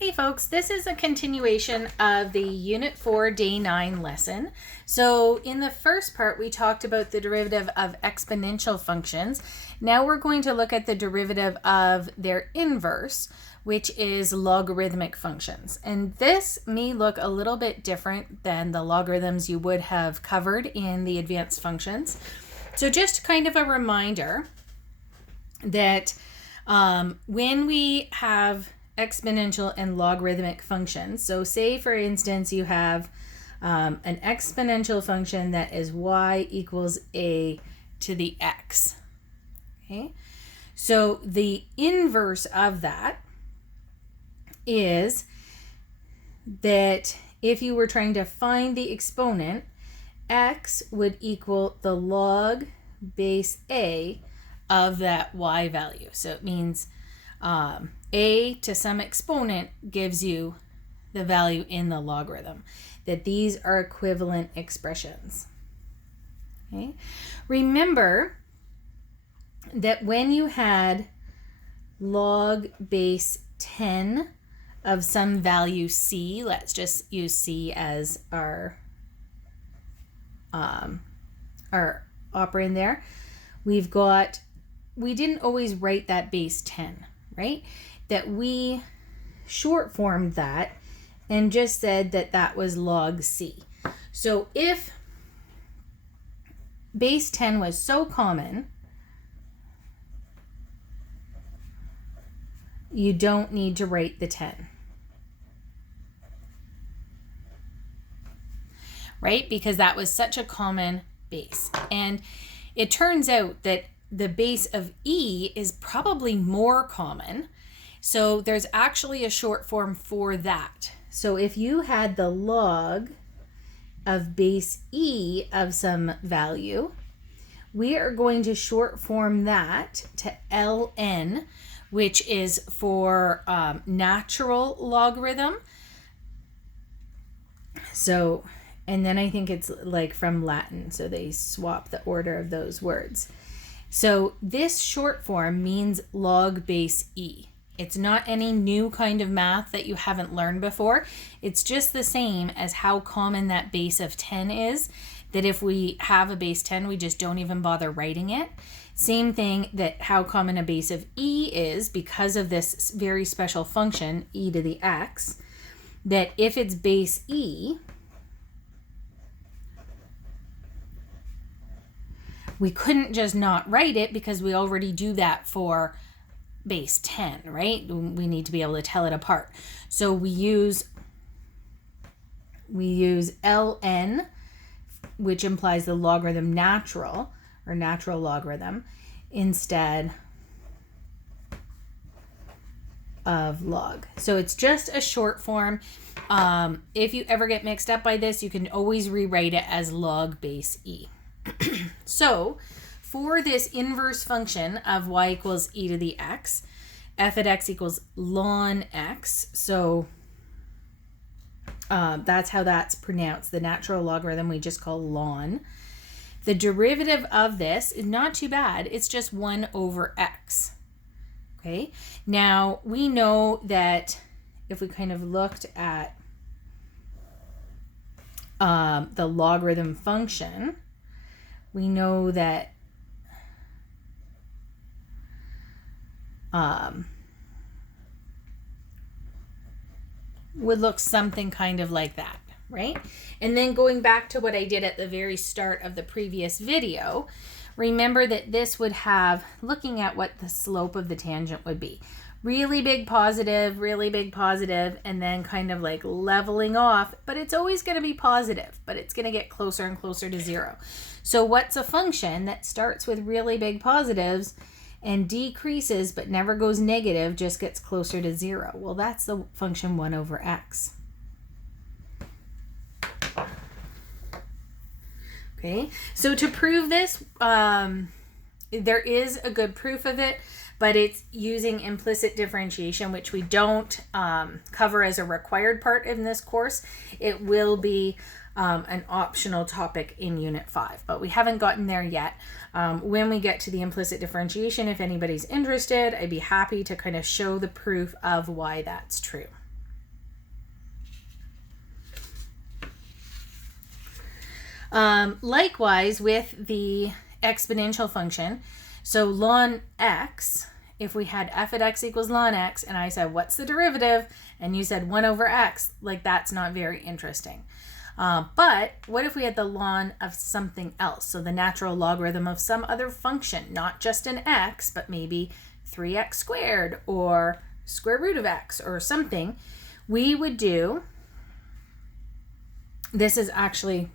Hey folks, this is a continuation of the Unit 4 Day 9 lesson. So in the first part we talked about the derivative of exponential functions. Now we're going to look at the derivative of their inverse, which is logarithmic functions. And this may look a little bit different than the logarithms you would have covered in the advanced functions. So just kind of a reminder that when we have exponential and logarithmic functions. So say for instance you have an exponential function that is y equals a to the x. Okay, so the inverse of that is that if you were trying to find the exponent, x would equal the log base a of that y value. So it means a to some exponent gives you the value in the logarithm, that these are equivalent expressions. Okay. Remember that when you had log base 10 of some value c, let's just use c as our operand there, we didn't always write that base 10, right? That we short formed that and just said that that was log c. So if base 10 was so common, you don't need to write the 10. Right? Because that was such a common base. And it turns out that the base of e is probably more common. So there's actually a short form for that. So if you had the log of base e of some value, we are going to short form that to ln, which is for natural logarithm. So, and then I think it's like from Latin, so they swap the order of those words. So this short form means log base e. It's not any new kind of math that you haven't learned before. It's just the same as how common that base of 10 is, that if we have a base 10, we just don't even bother writing it. Same thing that how common a base of e is because of this very special function, e to the x, that if it's base e, we couldn't just not write it because we already do that for base 10, right? We need to be able to tell it apart. So we use ln, which implies the logarithm natural or natural logarithm, instead of log. So it's just a short form. If you ever get mixed up by this, you can always rewrite it as log base e. So for this inverse function of y equals e to the x, f at x equals ln x. So that's how that's pronounced. The natural logarithm we just call ln. The derivative of this is not too bad. It's just 1 over x. Okay. Now we know that if we kind of looked at the logarithm function, we know that would look something kind of like that, right? And then going back to what I did at the very start of the previous video, remember that this would have, looking at what the slope of the tangent would be, really big positive, and then kind of like leveling off, but it's always going to be positive, but it's going to get closer and closer to 0. So what's a function that starts with really big positives and decreases but never goes negative, just gets closer to 0? Well, that's the function 1 over x. Okay, so to prove this, there is a good proof of it, but it's using implicit differentiation, which we don't cover as a required part in this course. It will be an optional topic in Unit 5, but we haven't gotten there yet. When we get to the implicit differentiation, if anybody's interested, I'd be happy to kind of show the proof of why that's true. Likewise with the exponential function, so ln x, if we had f at x equals ln x, and I said, what's the derivative? And you said 1 over x, like that's not very interesting. But what if we had the ln of something else? So the natural logarithm of some other function, not just an x, but maybe 3x squared or square root of x or something. We would do, this is actually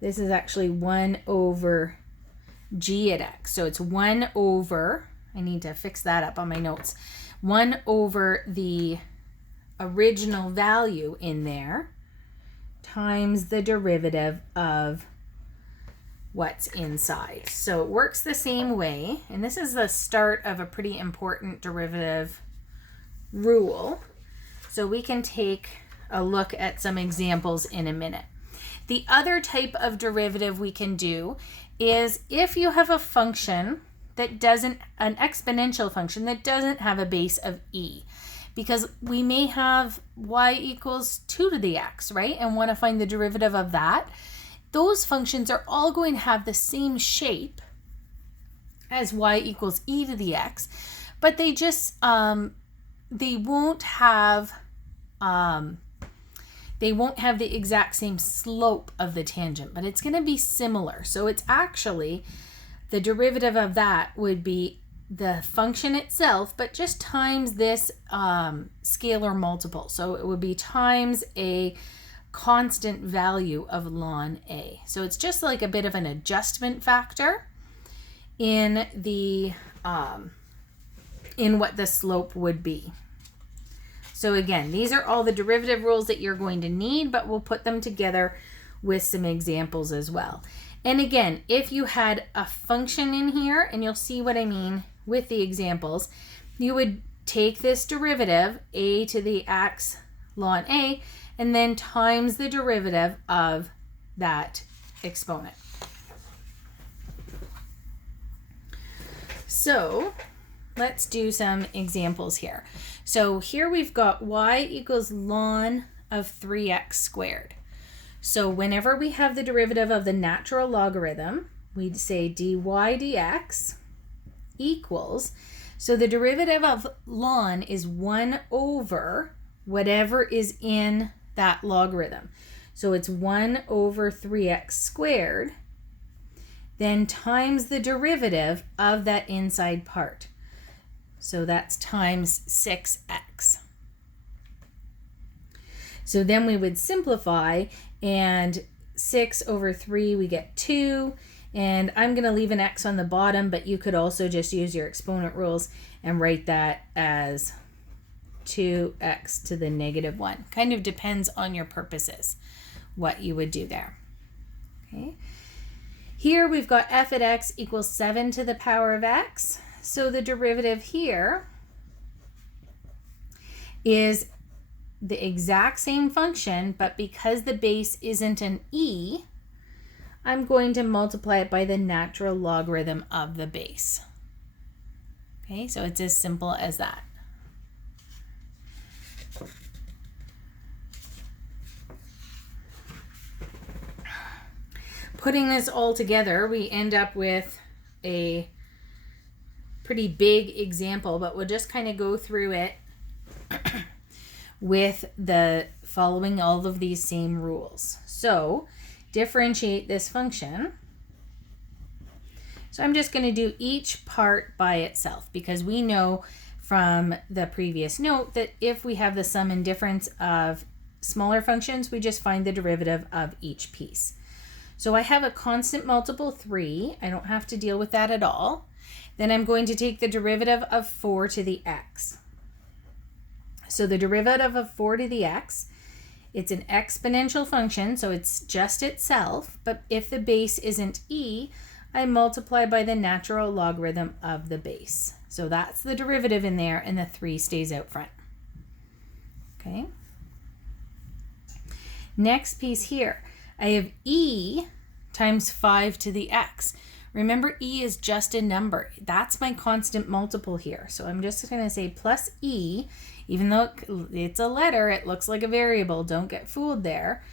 1 over g at x. So it's 1 over, I need to fix that up on my notes, 1 over the original value in there times the derivative of what's inside. So it works the same way, and this is the start of a pretty important derivative rule. So we can take a look at some examples in a minute. The other type of derivative we can do is if you have a function that doesn't, an exponential function that doesn't have a base of e, because we may have y equals 2 to the x, right? And want to find the derivative of that. Those functions are all going to have the same shape as y equals e to the x, but they just, they won't have the exact same slope of the tangent, but it's going to be similar. So it's actually, the derivative of that would be the function itself, but just times this scalar multiple. So it would be times a constant value of ln a. So it's just like a bit of an adjustment factor in the in what the slope would be. So again, these are all the derivative rules that you're going to need, but we'll put them together with some examples as well. And again, if you had a function in here, and you'll see what I mean with the examples, you would take this derivative, a to the x ln a, and then times the derivative of that exponent. So let's do some examples here. So here we've got y equals ln of 3x squared. So whenever we have the derivative of the natural logarithm, we'd say dy dx equals, so the derivative of ln is 1 over whatever is in that logarithm. So it's 1 over 3x squared, then times the derivative of that inside part. So that's times 6x. So then we would simplify, and 6 over 3, we get 2. And I'm going to leave an x on the bottom, but you could also just use your exponent rules and write that as 2x to the negative 1. Kind of depends on your purposes what you would do there. Okay. Here we've got f at x equals 7 to the power of x. So the derivative here is the exact same function, but because the base isn't an e, I'm going to multiply it by the natural logarithm of the base. Okay, so it's as simple as that. Putting this all together, we end up with a pretty big example, but we'll just kind of go through it with the following all of these same rules. So differentiate this function. So I'm just going to do each part by itself, because we know from the previous note that if we have the sum and difference of smaller functions, we just find the derivative of each piece. So I have a constant multiple 3. I don't have to deal with that at all. Then I'm going to take the derivative of 4 to the x. So the derivative of 4 to the x, it's an exponential function, so it's just itself, but if the base isn't e, I multiply by the natural logarithm of the base. So that's the derivative in there, and the 3 stays out front. Okay. Next piece here, I have e times 5 to the x. Remember, e is just a number. That's my constant multiple here. So I'm just going to say plus e, even though it's a letter, it looks like a variable. Don't get fooled there.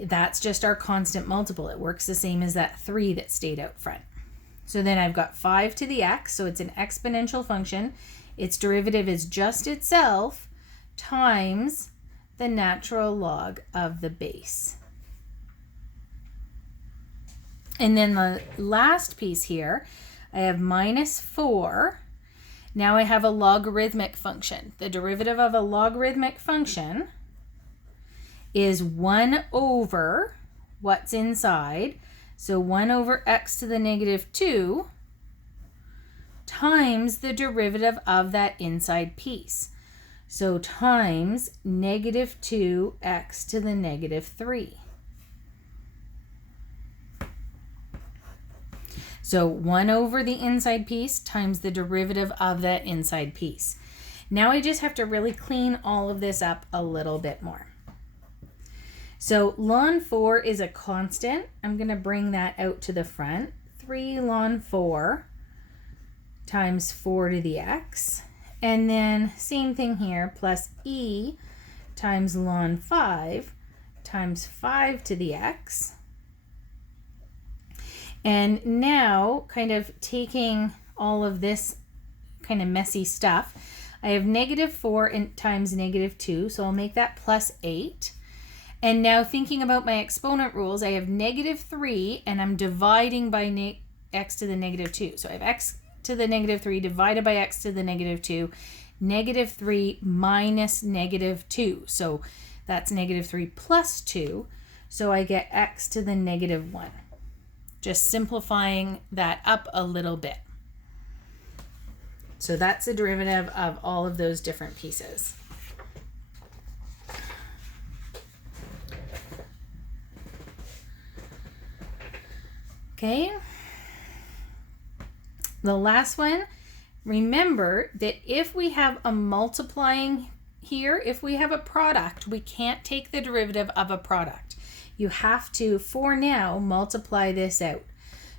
That's just our constant multiple. It works the same as that 3 that stayed out front. So then I've got 5 to the x, so it's an exponential function. Its derivative is just itself times the natural log of the base. And then the last piece here, I have minus 4. Now I have a logarithmic function. The derivative of a logarithmic function is 1 over what's inside. So 1 over x to the negative 2 times the derivative of that inside piece. So times negative 2x to the negative 3. So 1 over the inside piece times the derivative of that inside piece. Now I just have to really clean all of this up a little bit more. So ln 4 is a constant. I'm going to bring that out to the front. 3 ln 4 times 4 to the x. And then same thing here, plus e times ln 5 times 5 to the x. And now, kind of taking all of this kind of messy stuff, I have negative 4 times negative 2, so I'll make that plus 8. And now thinking about my exponent rules, I have negative 3, and I'm dividing by x to the negative 2. So I have x to the negative 3 divided by x to the negative 2, negative 3 minus negative 2. So that's negative 3 plus 2. So I get x to the negative 1. Just simplifying that up a little bit. So that's the derivative of all of those different pieces. Okay. The last one, remember that if we have a multiplying here, if we have a product, we can't take the derivative of a product. You have to, for now, multiply this out.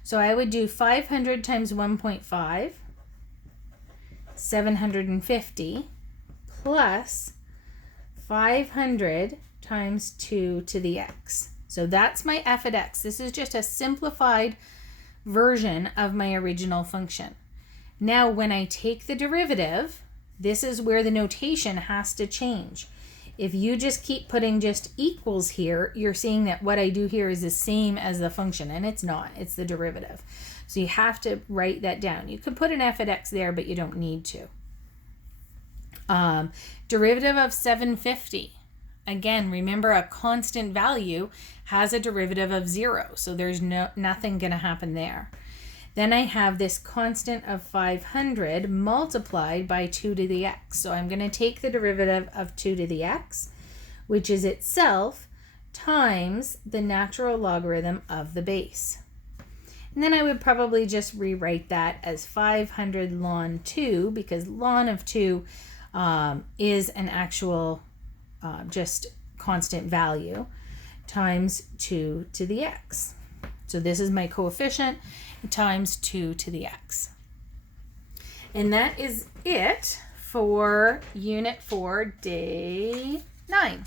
So I would do 500 times 1.5, 750, plus 500 times 2 to the x. So that's my f at x. This is just a simplified version of my original function. Now, when I take the derivative, this is where the notation has to change. If you just keep putting just equals here, you're seeing that what I do here is the same as the function, and it's not. It's the derivative. So you have to write that down. You could put an f at x there, but you don't need to. Derivative of 750. Again, remember a constant value has a derivative of 0, so there's nothing going to happen there. Then I have this constant of 500 multiplied by 2 to the x. So I'm going to take the derivative of 2 to the x, which is itself times the natural logarithm of the base. And then I would probably just rewrite that as 500 ln 2, because ln of 2 is an actual just constant value, times 2 to the x. So this is my coefficient times 2 to the x. And that is it for Unit 4, Day 9.